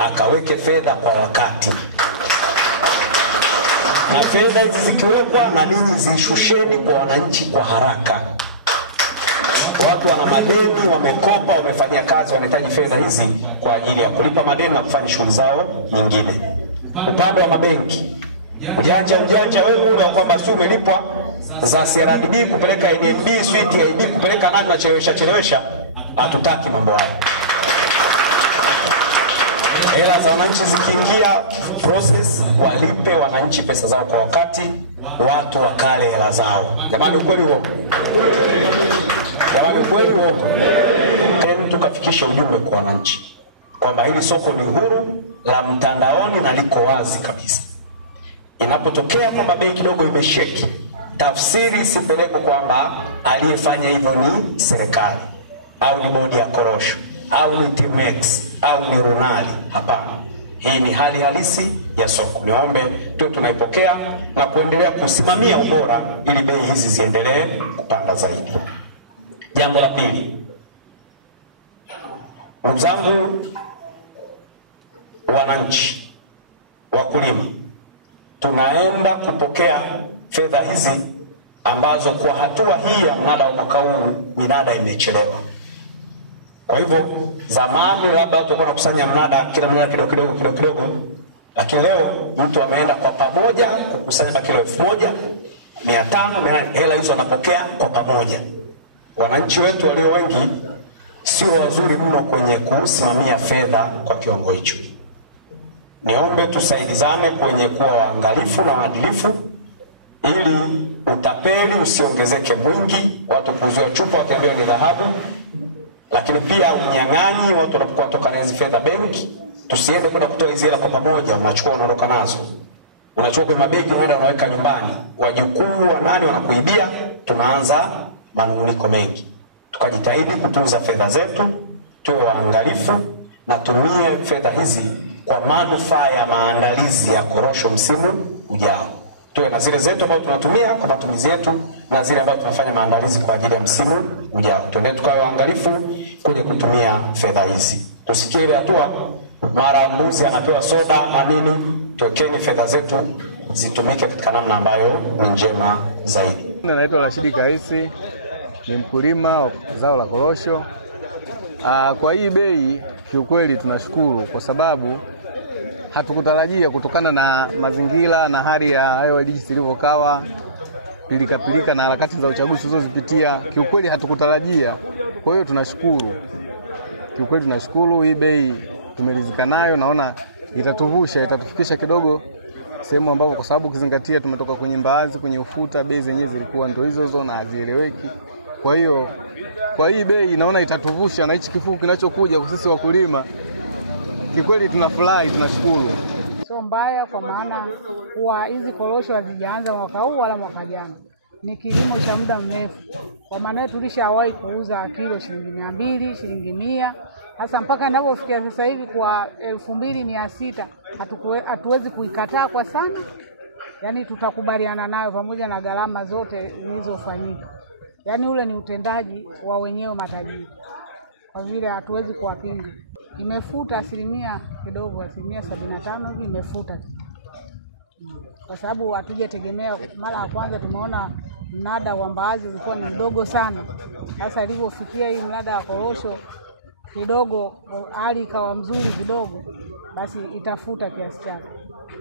akaweke fedha kwa wakati. Na fedha hizi zikiwekwa, na ninyi zishusheni kwa wananchi kwa haraka. Watu wana madeni, wamekopa, wamefanyia kazi, wanahitaji fedha hizi kwa ajili ya kulipa madeni na kufanya shughuli zao nyingine. Upande wa mabenki, ujanja wewe ule wa kwamba si umelipwa za CRDB kupeleka NMB, TIB kupeleka nani, chelewesha, hatutaki mambo haya. Hela za wananchi zikiingia process, walipe wananchi pesa zao kwa wakati, watu wakale hela zao. Jamani, ukweli huo? Jamani, ukweli huo? Tena tukafikisha ujumbe kwa wananchi kwamba hili soko ni huru, la mtandaoni na liko wazi kabisa. Inapotokea kwamba benki kidogo imesheki, tafsiri sipeleko kwamba aliyefanya hivyo ni serikali au ni bodi ya korosho au ni Timex au ni Runali. Hapana, hii ni hali halisi ya soko. Niombe tuwe tunaipokea na kuendelea kusimamia ubora ili bei hizi ziendelee kupanda zaidi. Jambo la pili, ndugu zangu wananchi, wakulima, tunaenda kupokea fedha hizi ambazo kwa hatua hii ya mnada wa mwaka huu minada imechelewa. Kwa hivyo zamani labda watu walikuwa wanakusanya mnada kila mnada kidogo, lakini leo mtu ameenda kwa pamoja kukusanya kilo 1,500, hela hizo anapokea kwa pamoja. Wananchi wetu walio wengi sio wazuri mno kwenye kusimamia fedha kwa kiwango hicho. Niombe tusaidizane kwenye kuwa waangalifu na waadilifu ili utapeli usiongezeke mwingi, watu kuuziwa chupa wakiambiwa ni dhahabu. Lakini pia unyang'anyi, watu wanapokuwa toka na hizo fedha benki, tusiende kwenda kutoa hizo hela kwa pamoja, unachukua unaondoka nazo. Unachukua kwa mabegi unaenda unaweka nyumbani. Wajukuu wa nani wanakuibia, tunaanza manunguniko mengi. Tukajitahidi kutunza fedha zetu, tuwe waangalifu na tumie fedha hizi kwa manufaa ya maandalizi ya korosho msimu ujao. Tuwe na zile zetu ambazo tunatumia kwa matumizi yetu na zile ambazo tunafanya maandalizi kwa ajili ya msimu ujao. Tuende tukawe waangalifu kwenye kutumia fedha hizi. Tusikie ile hatua mara mbuzi anapewa soda na nini. Tuwekeni fedha zetu zitumike katika namna ambayo ni njema zaidi. Naitwa Rashidi Kaisi, ni mkulima wa zao la korosho. Kwa hii bei kiukweli tunashukuru kwa sababu hatukutarajia kutokana na mazingira na hali ya hewa jinsi ilivyokawa, pilika na harakati za uchaguzi zilizozipitia. Kiukweli hatukutarajia. Kwa hiyo tunashukuru. Kiukweli tunashukuru, hii bei tumeridhika nayo, naona itatufikisha kidogo sehemu ambapo, kwa sababu ukizingatia tumetoka kwenye mbaazi, kwenye ufuta, bei zenyewe zilikuwa ndio hizo na hazieleweki. Kwa hiyo kwa hii bei naona itatuvusha, na hichi kifuku kinachokuja kwa sisi wakulima kikweli tunafurahi, tunashukuru. Sio mbaya kwa maana kwa hizi korosho hazijaanza mwaka huu wala mwaka jana. Ni kilimo cha muda mrefu. Kwa maana tulishawahi kuuza kilo $200, $100. Sasa mpaka ninapofikia sasa hivi kwa 2,600 hatuwezi kuikataa kwa sana. Yaani tutakubaliana nayo pamoja na gharama zote zilizofanyika. Yaani ule ni utendaji wa wenyewe matajiri. Kwa vile hatuwezi kuwapinga. Imefuta asilimia kidogo, 75% hivi imefuta. Kwa sababu hatujategemea. Mara ya kwanza tumeona mnada wa mbaazi ulikuwa ni mdogo sana. Sasa ilipofikia hii mnada wa korosho kidogo, hali ikawa mzuri kidogo, basi itafuta kiasi chake.